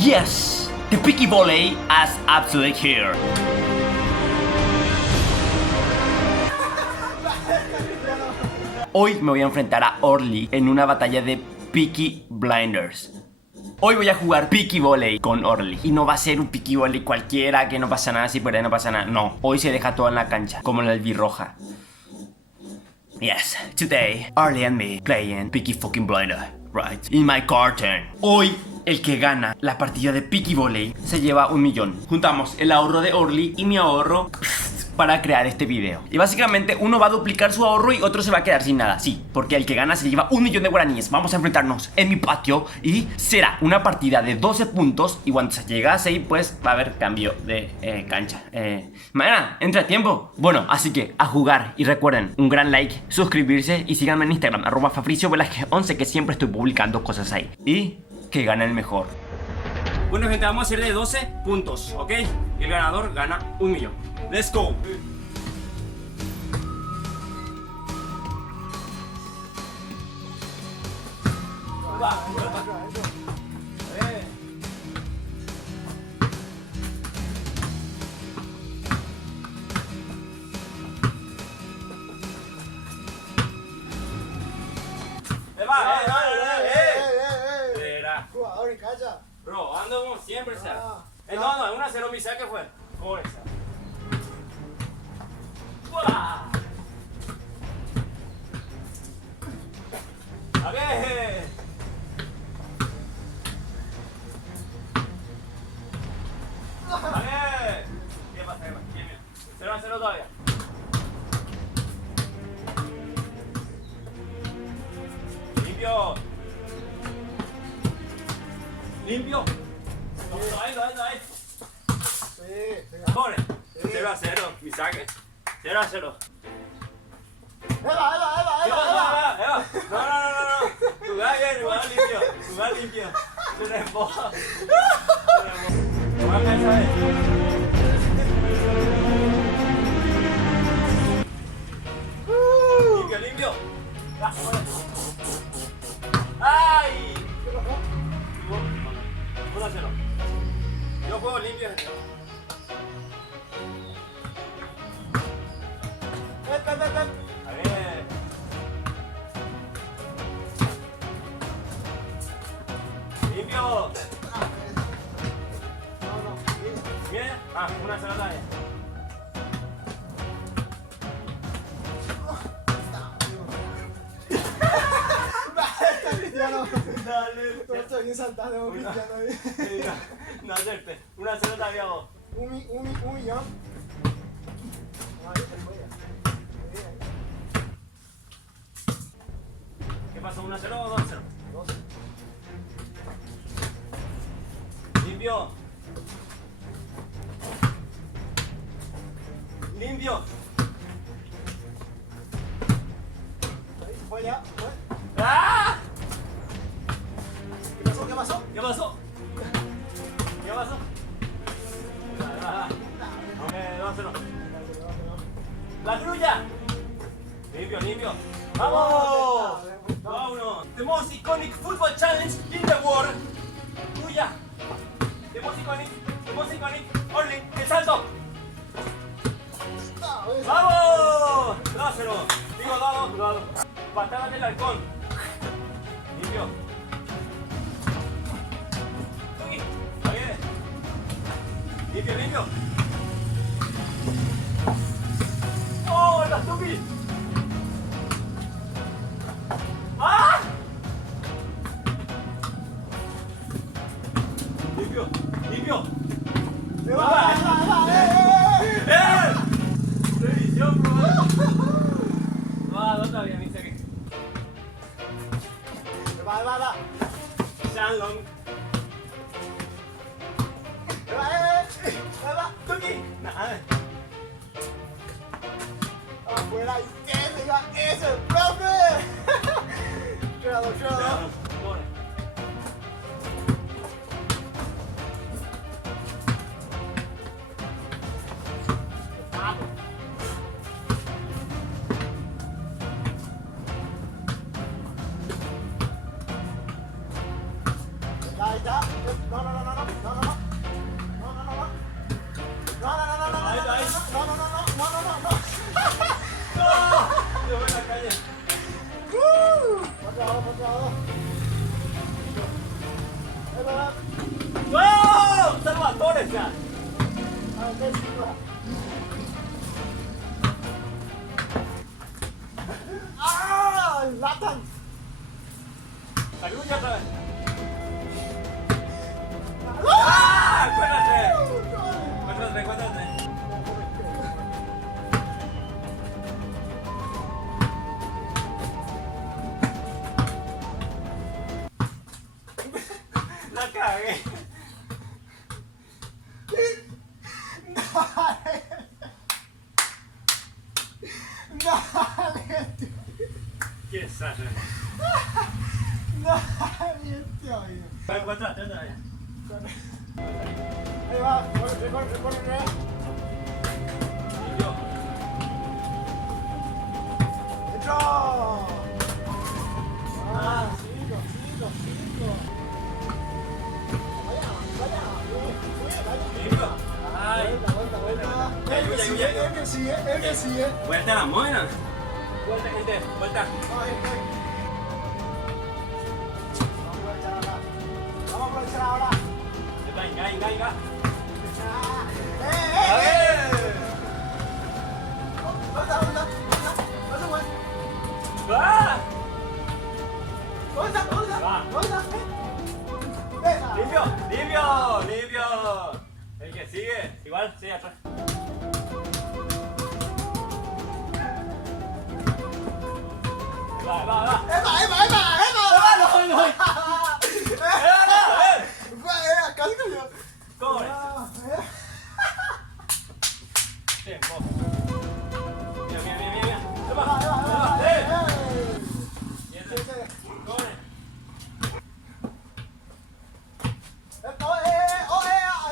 Yes, the Picky Volley is absolutely here. Hoy me voy a enfrentar a Orly en una batalla de Peaky Blinders. Hoy voy a jugar Picky Volley con Orly. Y no va a ser un Picky Volley cualquiera, que no pasa nada, si pierde no pasa nada. No, hoy se deja todo en la cancha, como la albirroja. Yes, today, Orly and me playing Picky fucking Blinder, right? In my carton. Hoy, el que gana la partida de Picky Volley se lleva 1 millón. Juntamos el ahorro de Orly y mi ahorro para crear este video. Y básicamente uno va a duplicar su ahorro y otro se va a quedar sin nada. Sí, porque el que gana se lleva 1 millón de guaraníes. Vamos a enfrentarnos en mi patio y será una partida de 12 puntos. Y cuando se llega a 6 pues va a haber cambio de cancha. Mañana, entra a tiempo. Bueno, así que a jugar. Y recuerden, un gran like, suscribirse y síganme en Instagram @FabrizioVelázquez11, que siempre estoy publicando cosas ahí. Y que gane el mejor. Bueno, gente, vamos a hacer de 12 puntos, ¿ok? Y el ganador gana 1 millón. Let's go. Jugador en cancha. Bro, ando como siempre, ¿sabes? Ah. No, es 1-0, mi saque fue. Por esa. ¡Uah! A ver. A ver. ¿Qué pasa? ¿Quién mira? 0-0 todavía. Limpio. Limpio. Ahí. Sí. Pobre. 0-0, mi saque. 0-0. Eva. Eva. No. Jugar limpio. Se remoja. Vamos a pensar. Limpio. ¡Ay! 1-0. Yo juego limpio. A ver. Limpio. No. Bien. 1-0 todavía. Cristiano. Dale. Todo esto bien saltado, Cristiano. No hacerte. 1-0 todavía vos. Un millón. ¿Qué pasó? 1-0 o 2-0? 2. Limpio. Fue ya. ¡Ah! ¿Qué pasó? ¿Qué pasó? Ok, 2-0. ¡La grulla! Limpio. ¡Vamos! 2-1. The most iconic football challenge in the world. Grulla. The most iconic. Orly, el salto. ¡Vamos! 2-0. Digo 2-2. Patada del halcón. Limpio. Limpio. ¡Oh, la Tuki! ¡Ah! Limpio. Eva. Revisión, probado. No, todavía ni sé qué. Eva. Shanlong. Eva. Tuki. Nada. Afuera. ¡Ese, profe! Cuidado. Pobre. Ahí está. No. ¡Wow! ¡Salvatore, ya! A ver, Silva. ¡Ah! ¡Latan! ¡Salud ya otra vez! ¡Ah! ¡Cuéntate! ¡Cuéntate, cuéntate! ¡La cagué! Dale, ¡Qué desastre! dale, tío. Encuéntrate otra vez. Ahí va, corre, corre, corre. Y yo. ¡Dentro! Ah, sigo. Vaya, vaya. Limpio. ¡Ay! Vuelta. Él que sigue. ¡Vuelta a la moina! ¡Vuelta, gente! ¡Vuelta! Vamos a aprovechar ahora. ¡Venga! ¿Dónde? ¡Va! ¡Limpio! El que sigue, igual, sigue atrás. Va. ¡Eva! ¡No! Acá digo yo. ¿Cómo es? Tiempo. Mira. ¡Eva! Y este. ¿Cómo es?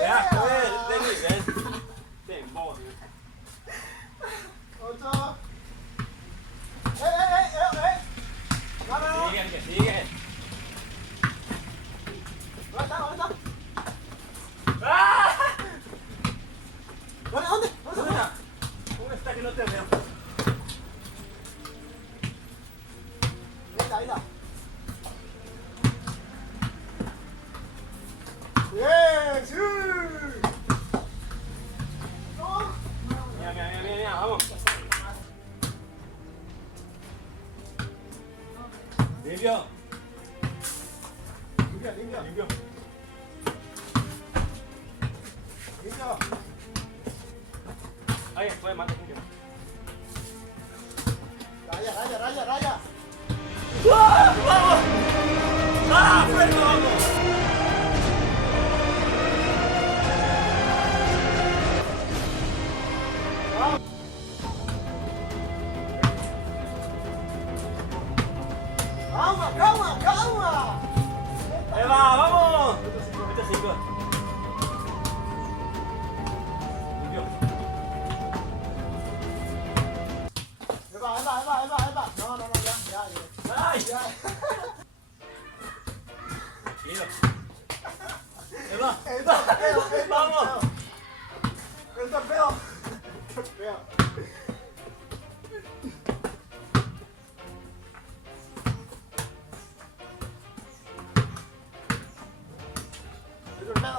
Ya, de nivel. Tiempo. Sigue, el que sigue. ¡Ah! ¿Dónde? ¿Dónde está que no te veo? Ahí está. ¡Bien! ¡Sí! Mira, vamos. Limpio. Limpio. Ahí, puede más limpio. Raya. ¡Vamos! ¡Ah, fuerte, vamos! ¡Calma! ¡Eva, vamos! Este 5. Limpio. Eva. No, ya. ¡Ay! Tranquilo. Eva, vamos. El torpeo. No.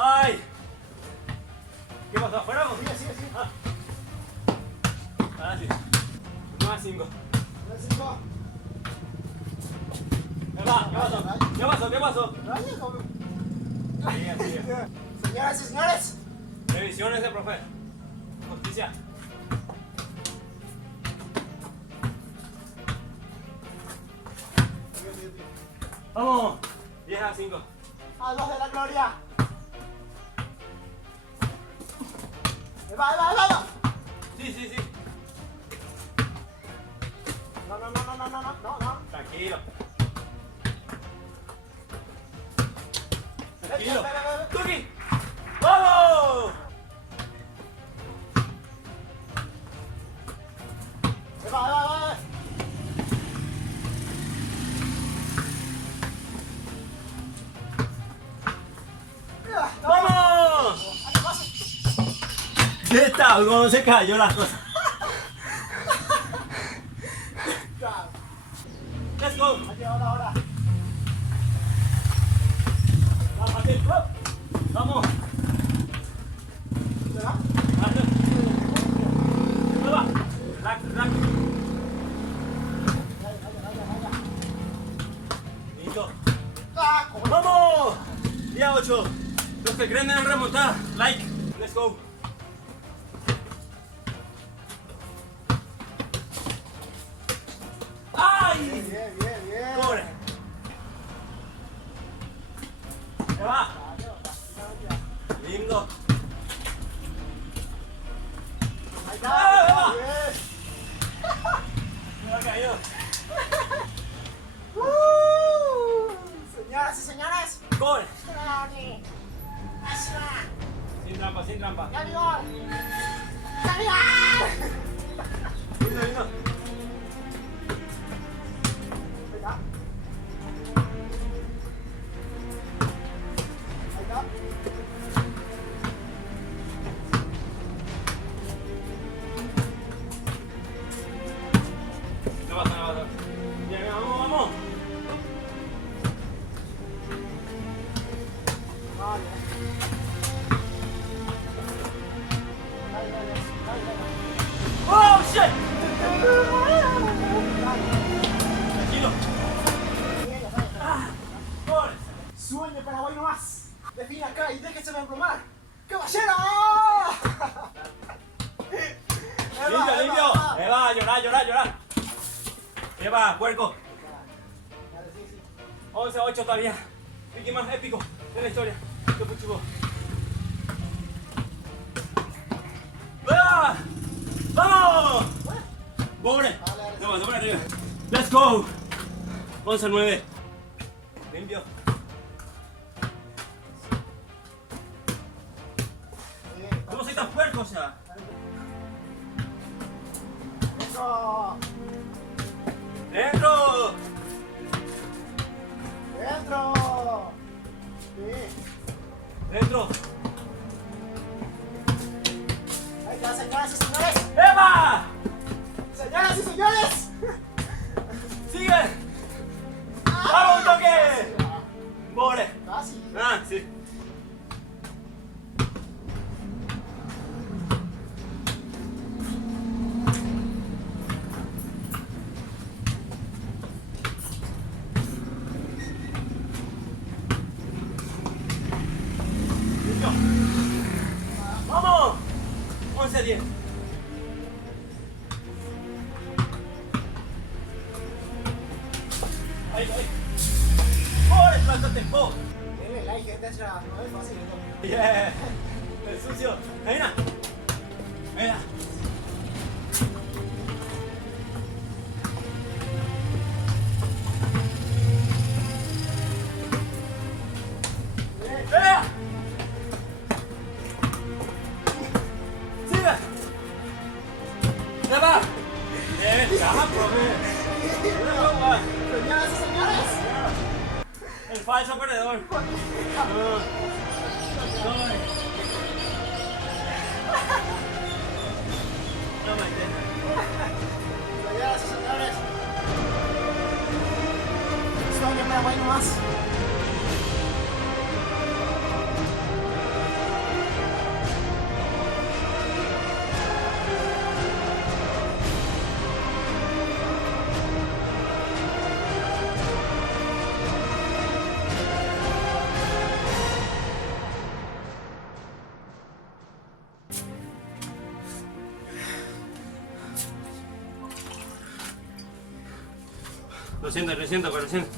¡Ay! ¿Qué pasó? ¿Afuera? Sigue. Ah. Ahora sí. 9 a 5. ¿Qué pasó? Sigue. Señoras y señores. Revisiones de profe. Justicia. Vamos. 10 a 5. A los de la gloria. Va. Sí. No. Tranquilo. Ve. ¡Tuki! ¡Vamos! Va. ¡Vamos! ¿Qué tal? ¿Cómo se cayó las cosas? día 8. Los que creen en remontar, like. Let's go. ¡Ay! Bien. Pobre. Se va. Lindo. Ahí ¡Ah! está. Me ha caído. Señoras y señores. Gol. Ronnie. Sin trampa, sin trampa. ¡Gabigol! ¡Gabigol! Lindo, lindo. Ahí está. No pasa, no pasa. Bien, bien, vamos, vamos. Vale. ¡Oh, shit! Tranquilo. Gol. Sueño Paraguay nomás. Define acá y déjese de emplumar. ¡Caballero! Limpio, limpio. Eva, llorar, llorar, llorar. Eva, puerco. 11-8 todavía. Piqui más épico de la historia. ¡Qué puchugo! ¡Va! ¡Vamos! ¡Pobre! No, se pone arriba. ¡Let's go! 11-9. Limpio. ¿Cómo soy tan puerco, o sea? ¡Eso! ¡Dentro! ¡Dentro! Sí. ¡Dentro! Ahí está, señoras y señores. ¡Eva! ¡Señoras y señores! ¡Sigue! ¡Vamos, un toque! ¡Pobre! Casi. Ah, sí. Limpio. ¡Vamos! 11-10. Ahí, ahí. ¡Pobre, falta tiempo! Denle like, gente, ya no es fácil esto. Yeah. El sucio. Mira. Mira. Mira. Sigue. Ya va. Ya, profe. Señoras y señores. El falso perdedor. No me entiendes. Señoras y señores. Sueño Paraguay nomás. Lo siento, 300, 400,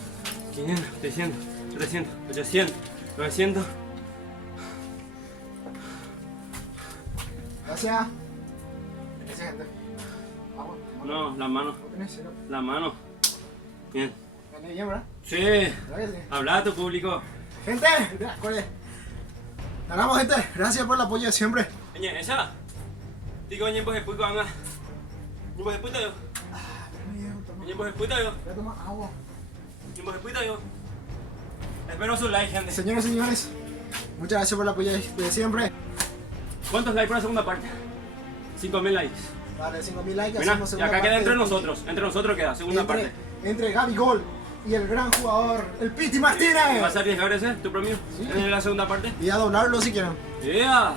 500, 600, 700, 800, 900. Gracias. Gracias, gente. Vamos. No, las manos, ¿No tenés cero? las manos. Bien. Gané bien, ¿verdad? Sí, ¿Verdad que sí? habla a tu público. Gente, recuerde. Ganamos, gente. Gracias por el apoyo de siempre. Oye, esa. Digo, oye, pues después cuando. Yo pues después yo. Oye, pues después yo. Voy a tomar agua. Yo pues después yo. Espero su like, gente. Señores y señores, muchas gracias por el apoyo de siempre. ¿Cuántos likes por la segunda parte? 5.000 likes. Dale, 5.000 likes. Mira, hacemos y segunda acá queda parte entre de- nosotros. Entre nosotros queda, segunda parte. Entre Gabigol y el gran jugador, el Piti ¿Vas Martínez. a arriesgar ese, tu premio? Sí. En la segunda parte. Y a doblarlo si quieren. Yeah.